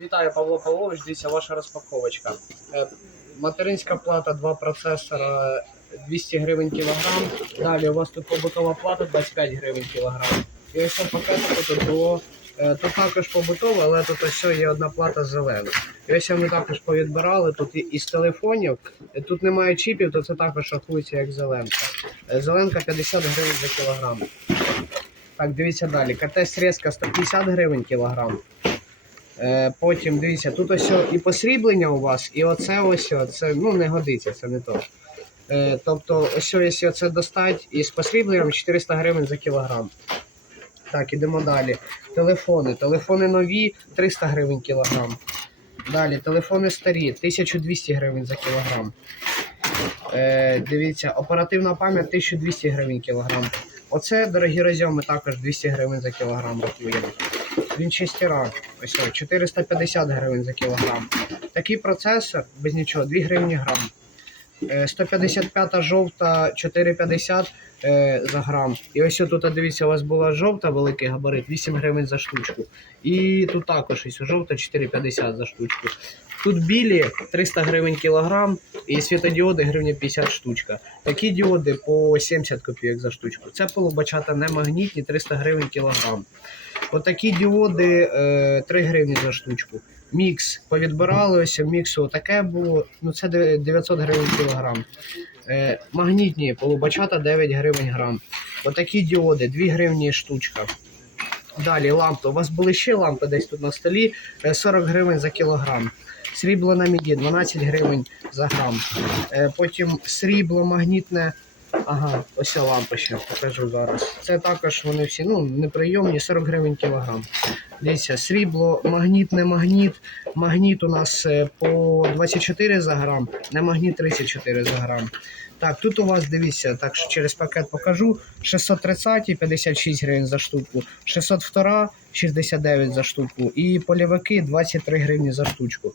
Вітаю, Павло Павлович. Дивіться, ваша розпаковочка. Е, Материнська плата, два процесора, 200 гривень кілограм. Далі у вас тут побутова плата 25 гривень кілограм. І ось пакетику тут було. е, Тут також побутова, але тут ось є одна плата зелена. І ось ми також повідбирали тут із телефонів. Е, Тут немає чіпів, то це також рахується як зеленка. Зеленка 50 гривень за кілограм. Так, дивіться далі. КТ срезка 150 гривень кілограм. Е, потім дивіться, тут ось і посріблення у вас, і оце ось, це ну не годиться, це не то. Е, тобто, ось якщо це достать із посрібленням 400 гривень за кілограм. Так, ідемо далі. Телефони. Телефони нові 300 гривень кілограм. Далі, телефони старі, 1200 гривень за кілограм. Е, дивіться, оперативна пам'ять 1200 гривень кілограм. Оце дорогі розйоми також 200 гривень за кілограм рахуємо. Вінчестера, ось о, 450 гривень за кілограм. Такий процесор без нічого, 2 гривні грам. Е, 155 жовта, 4,50 е, за грам. І ось тут, дивіться, у вас була жовта, великий габарит, 8 гривень за штучку. І тут також ось жовта 4,50 за штучку. Тут білі 300 гривень кілограм і світодіоди гривня 50 штучка. Такі діоди по 70 копійок за штучку. Це полубачата не магнітні, 300 гривень кілограм. Отакі діоди е, 3 гривні за штучку. Мікс повідбирали ось міксу таке було. Ну це 900 гривень кілограм. Е, магнітні полубачата 9 гривень грам. Отакі діоди 2 гривні штучка. Далі лампи. У вас були ще лампи десь тут на столі е, 40 гривень за кілограм. Срібло на міді 12 гривень за грам. Е, потім срібло магнітне. Ага, ось я лампа ще покажу зараз. Це також вони всі ну, неприйомні, 40 гривень кілограм. Дивіться, срібло, магніт, не магніт. Магніт у нас е, по 24 за грам, не магніт 34 за грам. Так, тут у вас дивіться, так що через пакет покажу. 630 і 56 гривень за штуку, 602 69 за штуку і полівики 23 гривні за штучку.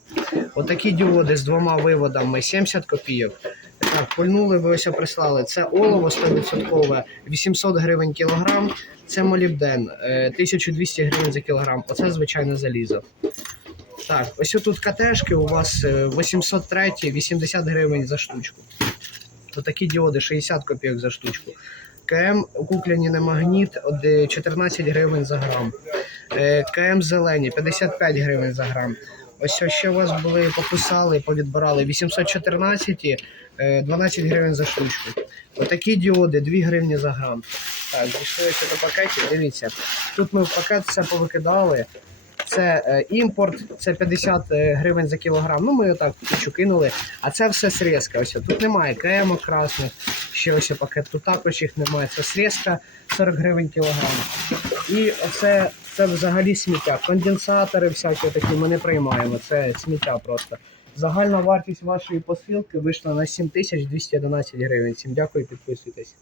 Отакі діоди з двома виводами 70 копійок. Так, пульнули, ви ось прислали. Це олово 100%, 800 гривень кілограм. Це молібден, е, 1200 гривень за кілограм. Оце звичайне залізо. Так, ось тут КТшки у вас е, 803, 80 гривень за штучку. Отакі діоди 60 копійок за штучку. КМ куплені на магніт е, 14 гривень за грам. Е, КМ зелені 55 гривень за грам. Ось ще у вас були, покусали, повідбирали 814, е, 12 гривень за штучку. Отакі діоди 2 гривні за грам. Так, дійшли ще до пакетів. Дивіться, тут ми в пакет все повикидали. Це е, імпорт, це 50 е, гривень за кілограм. Ну, ми отак кинули. А це все срізка. Ось тут немає КМ красних, ще ось пакет. Тут також їх немає. Це срізка 40 гривень кілограм. І оце це взагалі сміття. Конденсатори всякі такі ми не приймаємо. Це сміття просто. Загальна вартість вашої посилки вийшла на 7211 гривень. Всім дякую, підписуйтесь.